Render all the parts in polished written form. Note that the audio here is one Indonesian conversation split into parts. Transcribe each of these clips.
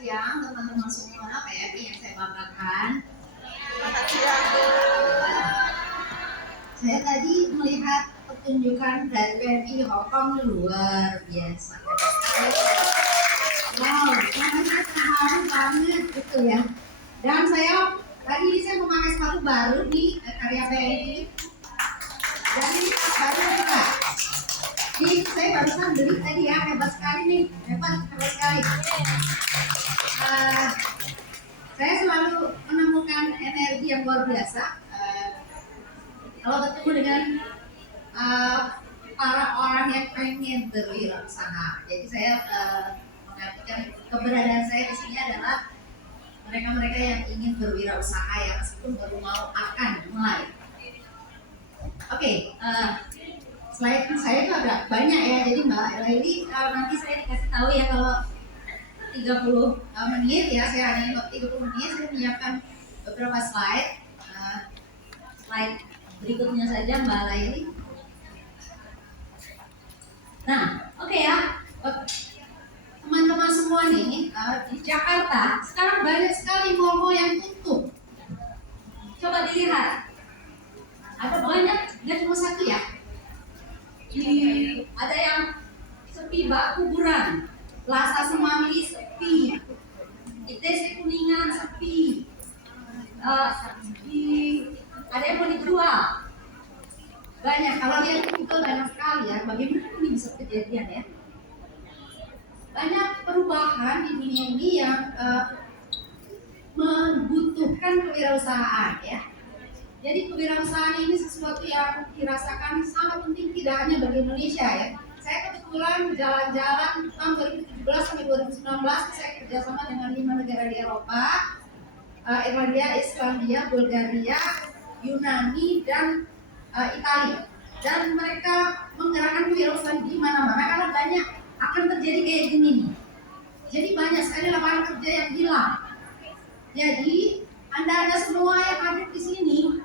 siang teman-teman semua PMI yang saya banggakan. Selamat siang, Bu. Saya tadi melihat pertunjukan dari PMI Hong Kong luar biasa. Wow, namanya terharu banget gitu ya. Dan tadi saya memakai sepatu baru di karya PMI. Dan ini baru juga. Ini saya barusan beli tadi ya, hebat sekali nih, hebat sekali. Saya selalu menemukan energi yang luar biasa kalau bertemu dengan para orang yang pengen berwirausaha. Jadi saya mengartikan keberadaan saya di sini adalah mereka-mereka yang ingin berwirausaha yang meskipun baru mau akan mulai. Oke, slide saya itu agak banyak ya, jadi Mbak Laili nanti saya dikasih tahu ya kalau 30 menit ya, saya hanya 30 menit, saya menyiapkan beberapa slide. Slide berikutnya saja Mbak Laili. Nah, oke ya, teman-teman semua nih di Jakarta sekarang banyak sekali mall-mall yang tutup. Coba dilihat, ada banyak, nggak cuma satu ya. Ada yang sepi bak kuburan, Plaza Semanggi sepi, ITC Kuningan sepi, ada yang mau dijual. Banyak, kalau lihat itu banyak sekali ya. Bagaimana ini bisa kejadian ya? Banyak perubahan di dunia ini yang membutuhkan kewirausahaan ya. Jadi kewirausahaan ini sesuatu yang dirasakan sangat penting tidak hanya bagi Indonesia ya. Saya kebetulan jalan-jalan tahun 2017 sampai 2019 saya kerjasama dengan 5 negara di Eropa, Irlandia, Islandia, Bulgaria, Yunani, dan Italia. Dan mereka menggerakkan kewirausahaan di mana-mana karena banyak akan terjadi kayak gini nih. Jadi banyak sekali lapangan kerja yang hilang. Jadi Anda semua yang ada di sini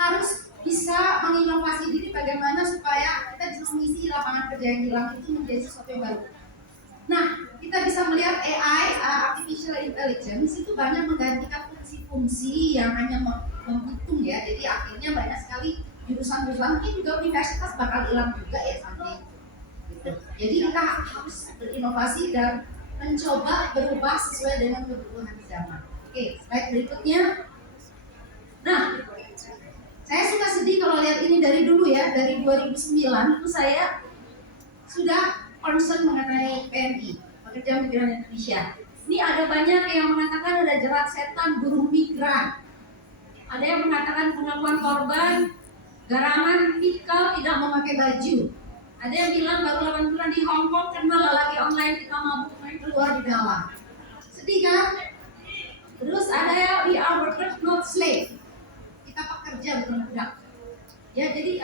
harus bisa menginovasi diri bagaimana supaya kita bisa mengisi lapangan kerja yang hilang itu menjadi sesuatu yang baru. Nah, kita bisa melihat AI, artificial intelligence itu banyak menggantikan fungsi-fungsi yang hanya menghitung ya. Jadi akhirnya banyak sekali jurusan-jurusan mungkin juga universitas bakal hilang juga ya sampai gitu. Jadi kita harus berinovasi dan mencoba berubah sesuai dengan kebutuhan zaman. Oke, slide berikutnya. Nah, saya suka sedih kalau lihat ini dari dulu ya, dari 2009 itu saya sudah concern mengenai PMI, Pekerja Migran Indonesia. Ini ada banyak yang mengatakan ada jerat setan buruh migran. Ada yang mengatakan pengakuan korban, garangan fiskal tidak memakai baju. Ada yang bilang baru 8 bulan di Hong Kong kenal lelaki online kita mabuk main keluar di dalam. Sedih kan? Terus ada yang we are workers not slave. Kita pekerja bukan budak. Ya, jadi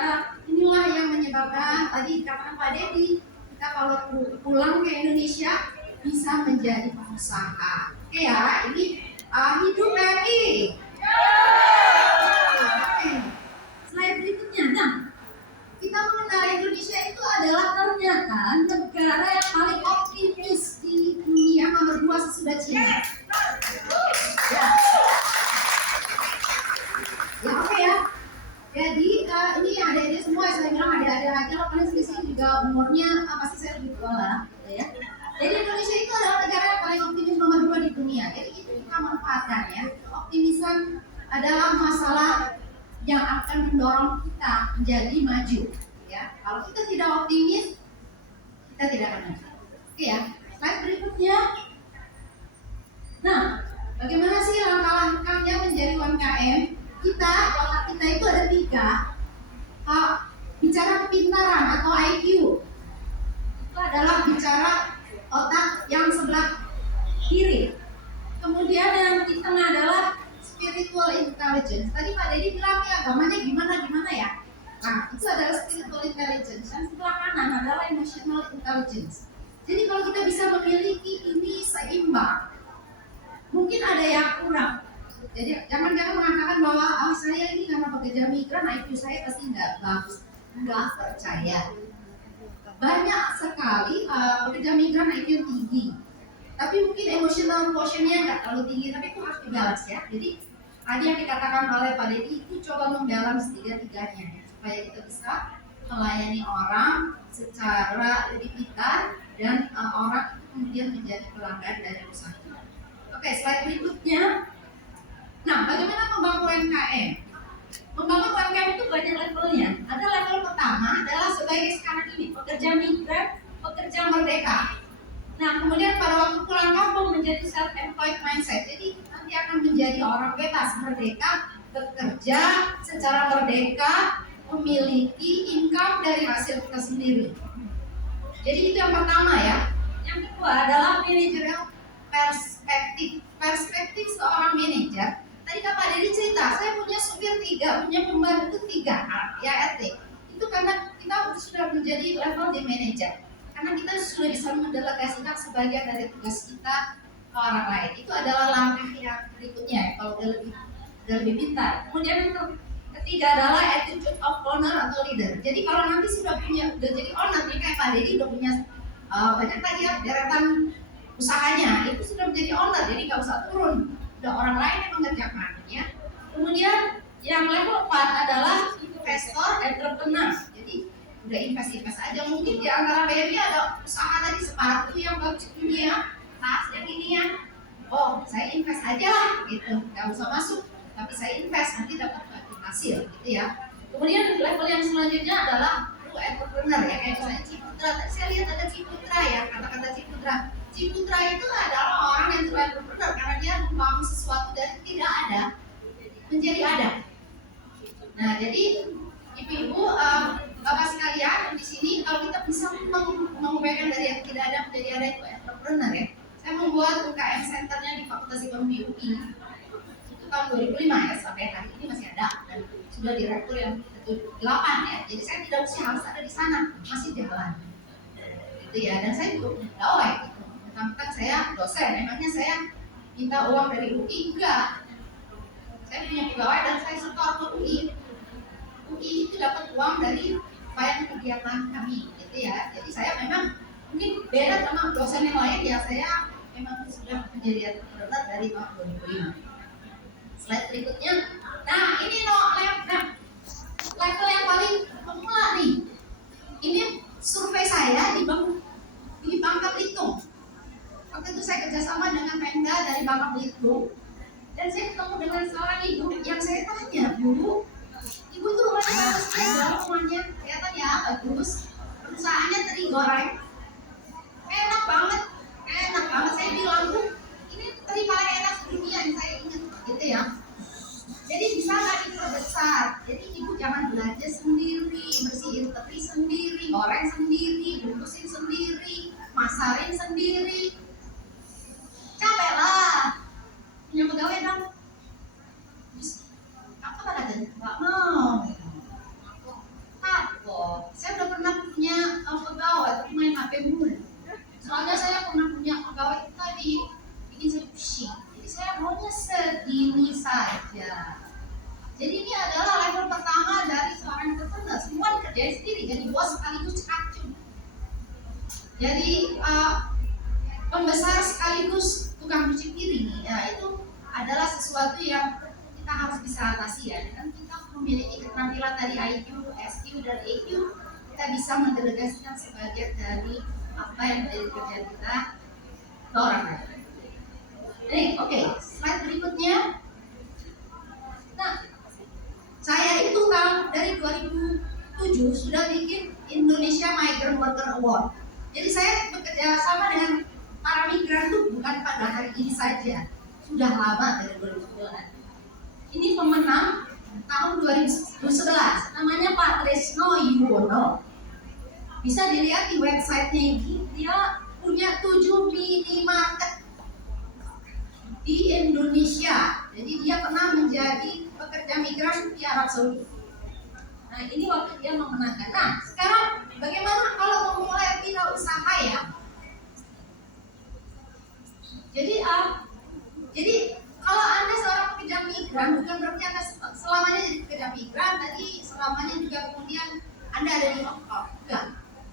inilah yang menyebabkan tadi dikatakan Pak Dedi, kita kalau pulang ke Indonesia bisa menjadi pengusaha. Oke ya, ini hidup PMI. Oke. Slide berikutnya. Nah, kita mengenal Indonesia itu adalah ternyata negara yang paling optimis di dunia, nomor 2 sesudah Cina. Ya. Ya oke ya. Jadi ini adik-adik semua saya bilang adik-adik aja loh, karena selisih juga umurnya pasti saya lebih tua lah, gitu ya. Jadi Indonesia itu adalah negara yang paling optimis nomor 2 di dunia. Jadi itu kita manfaatkan ya. Optimisan adalah masalah yang akan mendorong kita menjadi maju. Ya, kalau kita tidak optimis, kita tidak akan maju. Oke ya. Slide berikutnya. Nah, bagaimana sih langkah-langkahnya menjadi UMKM? Otak kita itu ada 3. Bicara kepintaran atau IQ, itu adalah bicara otak yang sebelah kiri. Kemudian yang di tengah adalah spiritual intelligence. Tadi Pak Dedi bilang ya agamanya gimana ya. Nah, itu adalah spiritual intelligence. Dan sebelah kanan adalah emotional intelligence. Jadi kalau kita bisa memiliki ini seimbang, mungkin ada yang kurang. Jadi jangan mengatakan bahwa saya ini karena pekerja migran IQ saya pasti nggak bagus, nggak percaya. Banyak sekali pekerja migran IQ tinggi, tapi mungkin emotional quotientnya nggak terlalu tinggi, tapi itu harus dibalance ya. Jadi tadi yang dikatakan oleh Pak Dedi itu coba membalance tiga-tiganya ya, supaya kita bisa melayani orang secara lebih pintar dan orang itu kemudian menjadi pelanggan dari usaha kita. Oke, slide berikutnya. Nah, bagaimana membangun UMKM? Membangun UMKM itu banyak levelnya. Ada level pertama adalah sebagai sekarang ini pekerja migran, pekerja merdeka. Nah, kemudian pada waktu pulang kampung menjadi self-employed mindset. Jadi nanti akan menjadi orang bebas, merdeka, bekerja secara merdeka, memiliki income dari hasil kita sendiri. Jadi itu yang pertama ya. Yang kedua adalah managerial perspektif. Perspektif seorang manajer. Tadi Pak Dedi cerita, saya punya supir 3, punya pembantu 3, ya RT. Itu karena kita sudah menjadi level di manajer. Karena kita sudah bisa mendelegasikan sebagian dari tugas kita ke orang lain. Itu adalah langkah yang berikutnya ya, kalau udah lebih pintar. Kemudian yang ketiga adalah attitude of owner atau leader. Jadi kalau nanti udah jadi owner, nih kayak Pak Dedi udah punya banyak tadi ya deretan usahanya, itu sudah menjadi owner, jadi nggak usah turun. Udah orang lain yang mengerjakan ya. Kemudian yang level 4 adalah investor entrepreneur. Jadi udah invest aja. Mungkin di antara baby ada usaha tadi sepatu yang bagus punya, tas yang ini ya. Oh, saya invest aja lah gitu. Nggak usah masuk, tapi saya invest nanti dapat hasil gitu ya. Kemudian level yang selanjutnya adalah true entrepreneur ya, kayak misalnya Ciputra. Tadi saya lihat ada Ciputra ya, kata-kata Ciputra. Ciputra itu adalah orang yang true entrepreneur karena dia membangun sesuatu dari tidak ada menjadi ada. Nah, jadi ibu-ibu, bapak sekalian di sini, kalau kita bisa mengubahkan dari yang tidak ada menjadi ada itu entrepreneur ya. Saya membuat UKM centernya di Fakultas Ekonomi UI itu tahun 2005 ya, sampai hari ini masih ada dan sudah direktur yang ke-8 ya. Jadi saya tidak usah harus ada di sana, masih jalan. Gitu ya, dan saya juga punya pegawai gitu. Tentang saya dosen, emangnya saya minta uang dari UI? Enggak. Saya punya pegawai dan saya setor ke UI. UI itu dapat uang dari upaya kegiatan kami, gitu ya. Jadi saya memang mungkin beda sama dosen yang lain ya. Saya memang sudah menjadi entrepreneur dari tahun 2005. Slide berikutnya. Nah, ini level yang paling pemula nih. Ini survei saya di Bangka Belitung. Waktu itu saya kerjasama dengan Pemda dari Bangka Belitung dan saya ketemu dengan seorang ibu yang saya tanya, Bu, ibu itu rumahnya bagus ya, rumahnya kelihatan ya bagus, perusahaannya teri goreng, enak banget. Saya bilang, Bu, ini teri paling enak di dunia yang saya ingat, gitu ya. Jadi bisa nggak diperbesar? Jadi ibu jangan belanja sendiri, bersihin teri sendiri, goreng sendiri, bungkusin sendiri, masarin sendiri. Capek lah, punya pegawai dong. Apa katanya? Nggak mau. Takut. Saya udah pernah punya pegawai, tapi main HP mulu. Soalnya saya pernah punya pegawai itu tadi bikin saya pusing. Jadi saya maunya segini saja. Jadi ini adalah level pertama dari seorang entrepreneur. Semua dikerjain sendiri, jadi bos sekaligus kacung. Jadi pembesar sekaligus tukang cuci piring ya, itu adalah sesuatu yang kita harus bisa atasi ya. Dengan kita memiliki keterampilan dari IQ, SQ, dan EQ, kita bisa mendelegasikan sebagian dari apa yang menjadi kerjaan kita ke orang lain. Oke, slide berikutnya. Nah, saya itu dari 2007 sudah bikin Indonesia Migrant Worker Award. Jadi saya bekerja sama dengan para migran itu bukan pada hari ini saja, sudah lama dari 2009. Ini pemenang tahun 2011, namanya Pak Tresno Yuwono. Bisa dilihat di websitenya ini, dia punya 7 minimarket di Indonesia. Jadi dia pernah menjadi pekerja migran di Arab Saudi. Nah, ini waktu dia memenangkan. Nah, sekarang bagaimana kalau memulai wirausaha ya? Jadi kalau Anda seorang pekerja migran, bukan berarti Anda selamanya jadi pekerja migran, tadi selamanya juga kemudian Anda ada di Hongkong. Enggak,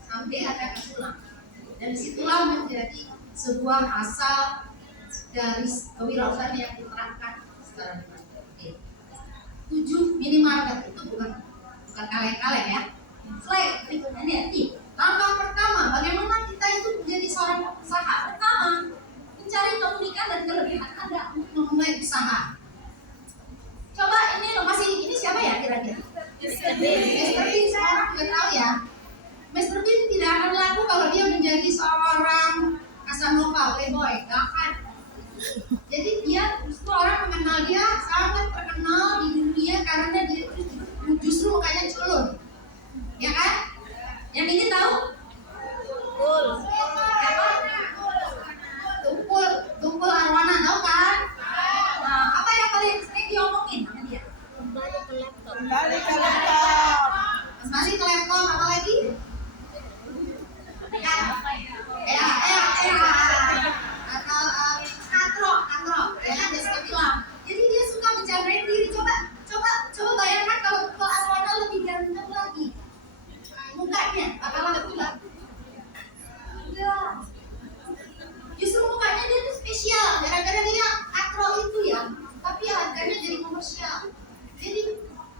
sampai Anda akan pulang. Dan disitulah menjadi sebuah asal garis kewirausahaan yang diterapkan secara benar. Oke. 7 minimarket itu bukan kaleng-kaleng ya. Slide berikutnya nih. Langkah pertama, bagaimana kita itu menjadi seorang pengusaha? Pertama, mencari keunikan dan kelebihan Anda untuk memulai usaha. Coba ini lokasi ini siapa ya kira-kira? Mr. Bean, seorang juga tahu ya. Mr. Bean tidak akan laku kalau dia menjadi seorang Casanova playboy, gak akan. Jadi dia justru orang mengenal dia sangat terkenal di dunia karena dia justru mukanya culun, ya kan? Yang ini tahu? Siapa? Tumpul Arwana, tahu kan? Nah, apa yang paling sering diomongin sama dia? Kembali ke laptop. Masih ke laptop, apa lagi? Atau katro, ya kan dia suka bilang. Jadi dia suka bercandain diri. Coba bayangkan kalau Arwana lebih ganteng lagi, mukanya bakalan berubah. Enggak. Justru mukanya dia tuh spesial, gara-gara dia katro itu ya. Tapi harganya jadi komersial. Jadi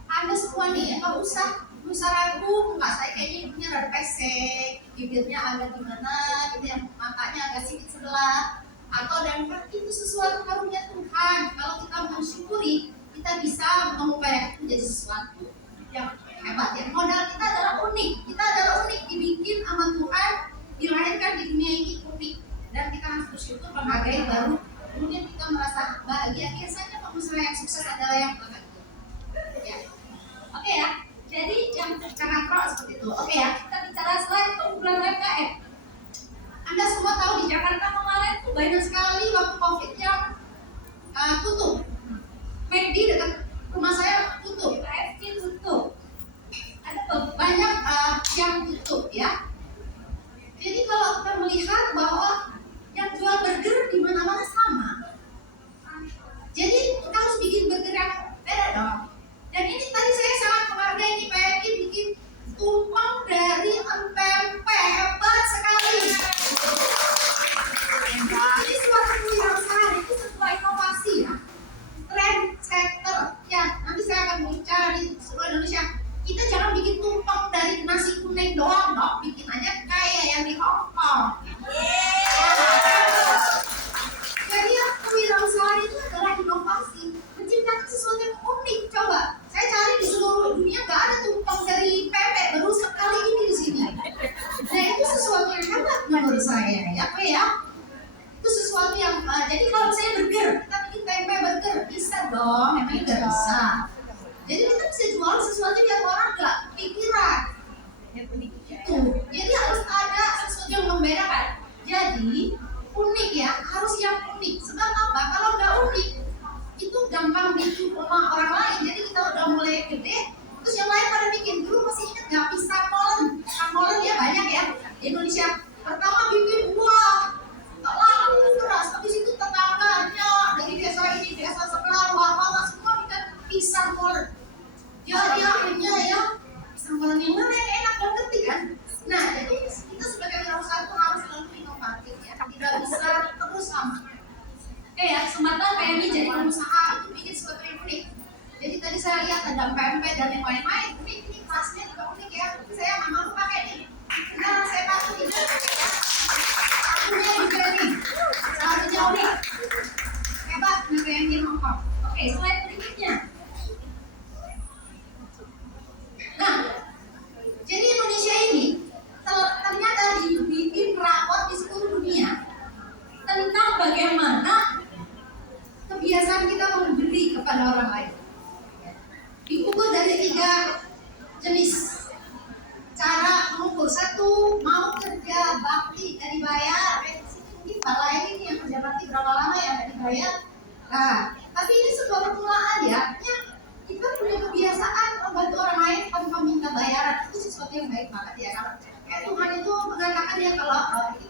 Anda semua nih ya, kalau usah ragu, muka saya kayaknya hidungnya rada pesek, bibirnya agak gimana, gitu ya, matanya agak sedikit sebelah, atau dan itu sesuatu karunia Tuhan. Kalau kita mensyukuri, kita bisa mengupayakan menjadi sesuatu yang hebat ya. Modal kita adalah unik, dibikin sama Tuhan, dilahirkan di dunia ini unik, dan kita harus bersyukur, menghargai, baru kemudian kita merasa bahagia. Biasanya pengusaha yang sukses adalah yang bahagia. Ya. Oke ya. Jadi yang karena pro seperti itu. Oke ya, kita bicara selain keunggulan UMKM. Anda semua tahu di Jakarta kemarin tuh banyak sekali waktu COVID yang tutup. McD dekat rumah saya tutup, KFC tutup. Ada banyak yang tutup ya. Jadi kalau kita melihat bahwa yang jual burger di mana-mana sama. Jadi kita harus bikin burger yang beda dong. Dan ini tadi saya sangat menghargai nih Pak Eki bikin tumpeng dari empempe, hebat sekali. Ini suatu kewirausahaan, itu sebuah inovasi ya. Trend setter ya. Nanti saya akan bicara di seluruh Indonesia. Kita jangan bikin tumpeng dari nasi kuning doang dong, bikin aja kayak yang di Hong Kong. Jadi ya, kewirausahaan itu adalah inovasi, menciptakan sesuatu yang unik. Coba saya cari di seluruh dunia nggak ada tumpeng dari pempek, baru sekali ini di sini. Nah itu sesuatu yang hebat menurut saya ya, Pak ya. Itu sesuatu yang jadi kalau saya burger, kita bikin pempek burger bisa dong, memang udah bisa. Jadi kita bisa jual sesuatu yang orang nggak pikiran. Itu, jadi harus ada sesuatu yang membedakan. Jadi unik ya, harus yang unik. Sebab apa? Kalau nggak unik, itu gampang ditiru sama orang lain. Jadi kita udah mulai gede, terus yang lain pada bikin. Dulu masih ingat nggak pisang molen ya banyak ya di Indonesia. Pertama bikin buah, laku keras. Habis itu tetangganya dari desa ini, desa sebelah, luar kota semua bikin pisang molen. Ya akhirnya ya pisang molen yang mana yang enak banget kan? Nah jadi kita sebagai wirausaha itu harus selalu inovatif ya, tidak bisa terus sama. Ya, kesempatan PMI jadi pengusaha itu bikin sesuatu yang unik. Jadi tadi saya lihat ada pempek dan yang lain-lain. Ini kelasnya juga unik ya. Saya nggak mau pakai nih. Sekarang saya pakai ini. Akunya juga nih. Seharusnya unik. Hebat nih yang di Hong Kong. Oke, slide berikutnya. Nah, jadi Indonesia ini ternyata dibikin rapor di seluruh dunia tentang bagaimana kebiasaan kita memberi kepada orang lain. Diukur dari 3 jenis cara mengukur. 1, mau kerja bakti gak dibayar. Mungkin balai ini yang kerja bakti berapa lama ya gak dibayar. Nah, tapi ini sebuah permulaan ya. Kita punya kebiasaan membantu orang lain tanpa minta bayaran. Itu sesuatu yang baik banget ya. Tuhan itu mengatakan ya kalau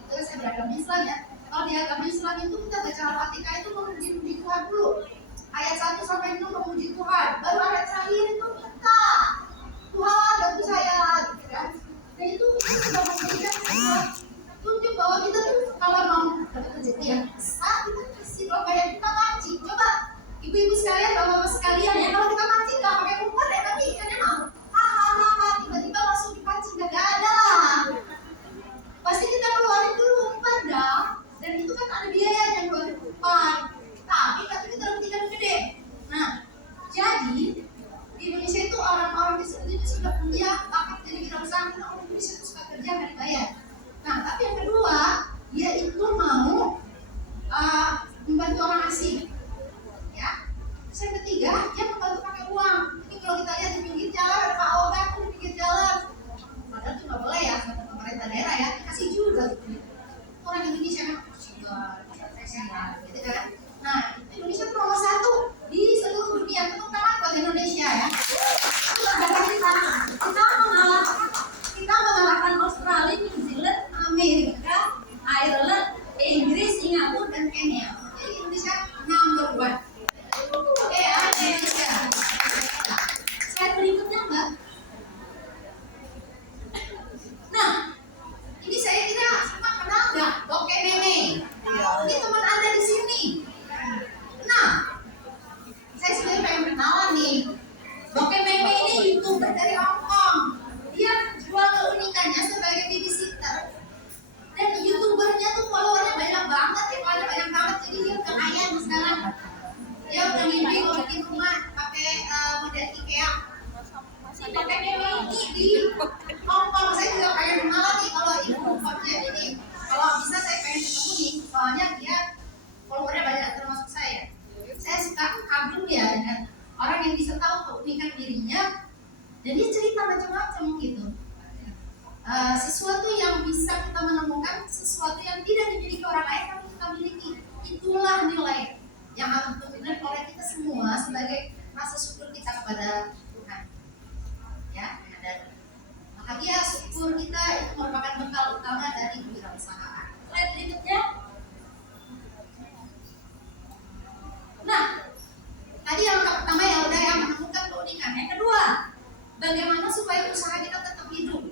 saya beragama Islam ya. Kalau di agama Islam itu kita baca Al-Fatihah itu memuji Tuhan dulu. Ayat 1 sampai 6 memuji Tuhan. Baru ayat terakhir itu minta Tuhan bantu saya gitu kan. Dan itu sudah memberikan sebuah tunjuk bahwa kita tuh kalau mau dapat rezeki yang besar kita kasih dong gitu kan. Nah, Indonesia tuh nomor 1 di seluruh dunia. Tepuk tangan buat Indonesia ya. Kita mengalahkan Australia, New Zealand, Amerika, Ireland, Inggris, Singapura, dan Kenya. Jadi Indonesia number 1. Oke ya, Indonesia. Slide berikutnya Mbak. Nah, ini saya kira semua kenal nggak? Bokeh Meme. Ini teman Anda di sini. Nah, saya sebenarnya pengen kenalan nih. Bokeh Meme ini YouTuber dari Hong Kong. Dia jual keunikannya sebagai babysitter. Dan YouTubernya tuh followernya banyak banget, followernya banyak banget. Jadi dia udah kaya nih sekarang. Dia udah mimpi mau bikin rumah pakai model IKEA. Si Bokeh Meme ini di Hong Kong. Saya juga pengen kenalan nih kalau ibu kotnya ini. Kalau bisa saya pengen ketemu nih, soalnya dia followernya banyak termasuk saya. Saya suka kagum ya dengan orang yang bisa tahu keunikan dirinya dan dia cerita macam-macam gitu. Sesuatu yang bisa kita menemukan, sesuatu yang tidak dimiliki orang lain tapi kita miliki, itulah nilai yang harus dimiliki oleh kita semua sebagai rasa syukur kita kepada Tuhan. Ya, dan bahagia syukur kita itu merupakan bekal utama dari kewirausahaan. Slide berikutnya. Nah, tadi yang pertama ya udah yang menemukan keunikan. Yang kedua, bagaimana supaya usaha kita tetap hidup?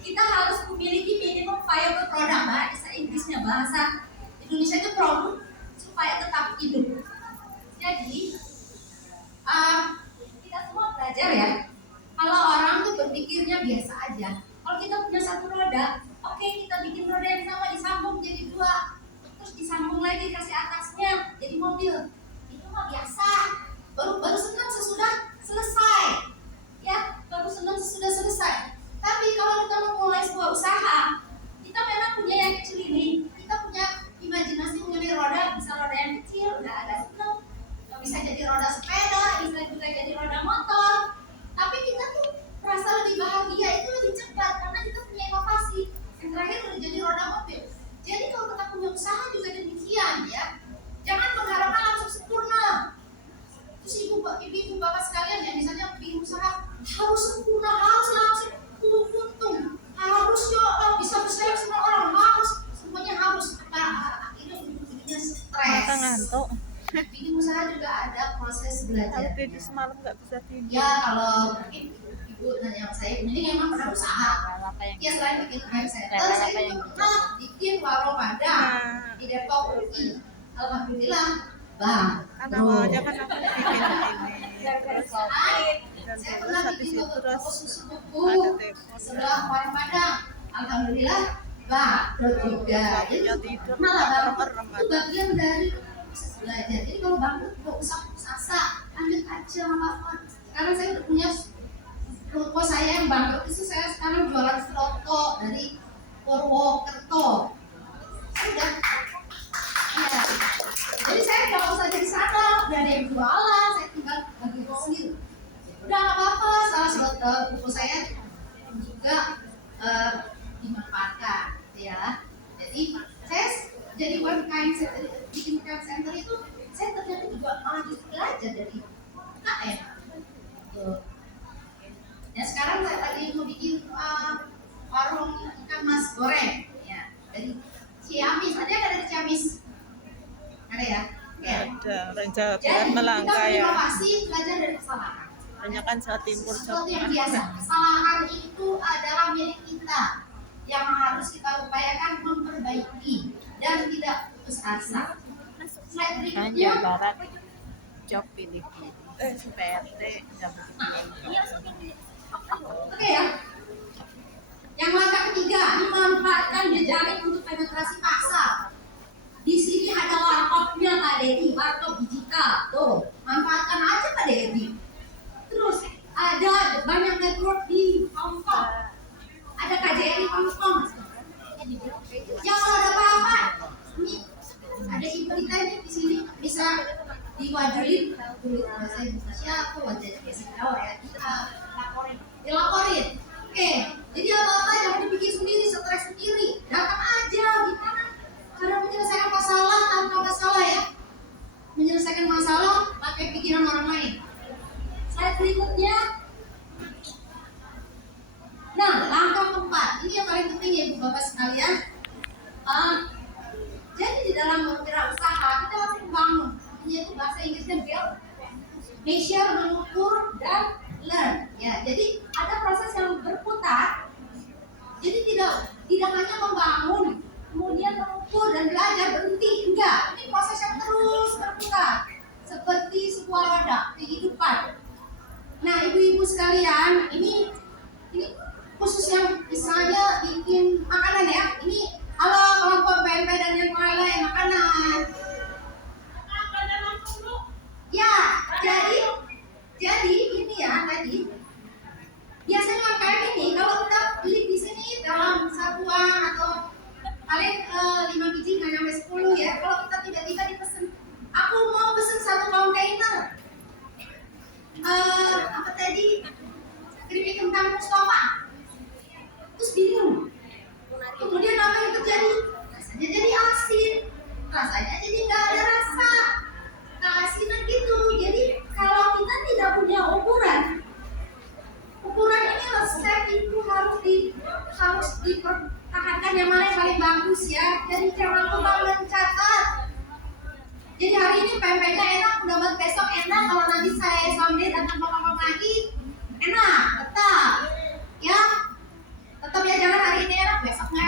Kita harus memiliki minimum viable product, bahasa Inggrisnya, bahasa Indonesia itu produk supaya tetap hidup. Jadi, kita semua belajar ya. Kalau orang tuh berpikirnya biasa aja. Kalau kita punya satu roda, oke, kita bikin roda yang sama disambung jadi 2, terus disambung lagi kasih atasnya jadi mobil. Itu mah biasa. Baru senang sesudah selesai. Ya, baru senang sesudah selesai. Tapi kalau kita memulai sebuah usaha, kita memang punya yang kecil ini. Kita punya imajinasi mengenai roda, bisa roda yang kecil, udah ada senang. Bisa jadi roda sepeda, bisa juga jadi roda motor. Tapi kita tuh merasa lebih bahagia itu lebih cepat karena kita punya inovasi. Yang terakhir udah jadi roda mobil. Jadi kalau kita punya usaha juga demikian ya. Jangan mengharapkan langsung sempurna. Terus ibu bapak sekalian yang misalnya bikin usaha harus sempurna, harus langsung untung, harus bisa bersaing sama orang, harus semuanya harus. Itu bikinnya stres. Ngantuk. Bikin usaha juga ada proses belajar. Tidur semalam nggak bisa tidur. Ya kalau mungkin ibu nanya sama saya, ini memang pernah usaha. Ya selain bikin website, saya juga pernah bikin warung padang di Depok UI. Alhamdulillah, bang. Kan awalnya kan aku bikin ini. Saya pernah bikin toko susu buku ada telepon. sebelah warung padang. Alhamdulillah, bangkrut juga. Jadi malah bangkrut itu bagian dari proses belajar. Jadi kalau bangkrut nggak usah putus asa, lanjut aja apa-apa. Sekarang saya udah punya toko saya yang bangkrut itu, saya sekarang jualan seloto dari Purwokerto. Sudah. Ya. Jadi saya nggak usah di sana, udah ada yang jualan, saya tinggal bagi sendiri. Udah nggak apa-apa, salah buku saya juga dimanfaatkan, ya. Jadi saya jadi UMKM bikin UMKM center itu, saya ternyata juga malah justru belajar dari UMKM. Ya sekarang saya lagi mau bikin warung ikan mas goreng, ya dari Ciamis. Ada nggak dari Ciamis? Ada ya? Ya. Ada orang Jawa Jadi Barat Melangka kita ya. inovasi belajar dari kesalahan. Banyak kan Jawa Timur, Sesuatu Jawa yang Tengah. biasa. Kesalahan itu adalah milik kita yang harus kita upayakan memperbaiki dan tidak putus asa. Slide Hanya berikutnya. Barat job pilih-pilih. PRT jam Oke ya. Yang langkah ketiga, memanfaatkan jejaring untuk penetrasi pasar. Di sini ada warkopnya Kak Dedi, warkop digital. Tuh, manfaatkan aja Kak Dedi. Terus ada banyak network di Hong Kong. Ada KJRI Hong Kong. Jangan ada apa-apa. Ini ada ibu kita ini di sini bisa diwajibin tulis bahasa Indonesia atau wajah bahasa Jawa ya. Dilaporin. Oke, jadi apa-apa jangan dibikin sendiri, stres sendiri. Datang aja, gimana? Karena menyelesaikan masalah tanpa masalah ya. Menyelesaikan masalah pakai pikiran orang lain. Slide berikutnya. Nah, langkah keempat, ini yang paling penting ya Ibu Bapak sekalian. Jadi di dalam berwirausaha kita harus membangun, yaitu bahasa Inggrisnya build, measure, mengukur, dan learn. Ya, jadi ada proses yang berputar. Jadi tidak hanya membangun, kemudian mengukur dan belajar berhenti, enggak. Ini proses yang terus berputar, seperti sebuah roda kehidupan. Nah, ibu-ibu sekalian, ini khusus yang misalnya bikin makanan ya. Ini halo kelompok PMP dan yang lain makanan. Ya, jadi ini ya tadi. Biasanya UMKM ini kalau kita beli di sini dalam satuan atau paling 5 biji nggak nyampe 10 ya. Kalau kita tiba-tiba dipesen, aku mau pesen 1 kontainer. Apa tadi? Keripik kentang Mustafa. Terus bingung. Kemudian apa yang terjadi? Rasanya jadi asin. Rasanya jadi nggak ada rasa. Keasinan gitu. Jadi kalau kita tidak punya ukuran ini resep itu harus dipertahankan yang mana yang paling bagus ya. Jadi jangan lupa mencatat. Jadi hari ini PMP-nya enak, mudah-mudahan besok enak. Kalau nanti saya sambil datang ngomong lagi, enak, tetap ya jangan hari ini enak, besoknya